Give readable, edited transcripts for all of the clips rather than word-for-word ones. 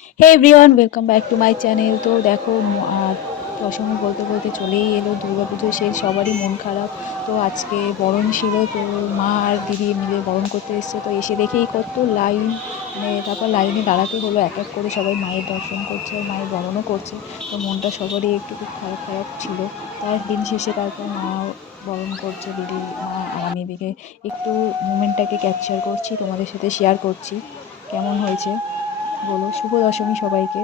Hey everyone, welcome back to my channel. তো দেখো, দশমী বলতে বলতে চলেই এলো, দুর্গাপুজো শেষ, সবারই মন খারাপ। তো আজকে বরণ ছিল, তো মা আর দিদি মিলে বরণ করতে এসছে। তো এসে দেখেই কত লাইন, মানে তারপর লাইনে দাঁড়াতে হলো, এক এক করে সবাই মায়ের দর্শন করছে আর মায়ের বরণও করছে। তো মনটা সবারই একটু খুব খারাপ খারাপ ছিল। তার দিন শেষে তারপর মা বরণ করছে, দিদি মা আর আমি এদিকে একটু মুমেন্টটাকে ক্যাপচার করছি, তোমাদের সাথে শেয়ার করছি কেমন হয়েছে বলো। শুভ দশমী সবাইকে।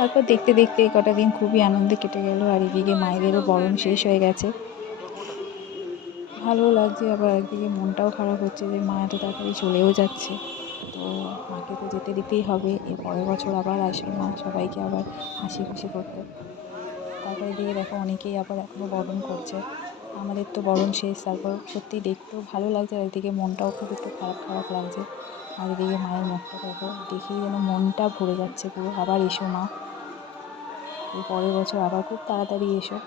তারপর দেখতে দেখতে এই কটা দিন খুবই আনন্দে কেটে গেল, আর এদিকে মায়েদেরও বরণ শেষ হয়ে গেছে। ভালো লাগছে, আবার একদিকে মনটাও খারাপ হচ্ছে যে মা এত তাড়াতাড়ি চলেও যাচ্ছে। তো মাকে তো যেতে দিতেই হবে, এর পরের বছর আবার আসবে মা সবাইকে আবার হাসি খুশি করতে। তারপরে এদিকে দেখো, অনেকেই আবার এখনও বরণ করছে। আমাদের তো বরণ শেষ, তারপর সত্যি দেখতেও ভালো লাগছে, আর এদিকে মনটাও খুব একটু খারাপ খারাপ লাগছে। আর এদিকে মায়ের মুখটা দেখো, দেখেই যেন মনটা ভরে যাচ্ছে পুরো। আবার এসো মা, এর পরের বছর আবার খুব তাড়াতাড়ি এসো।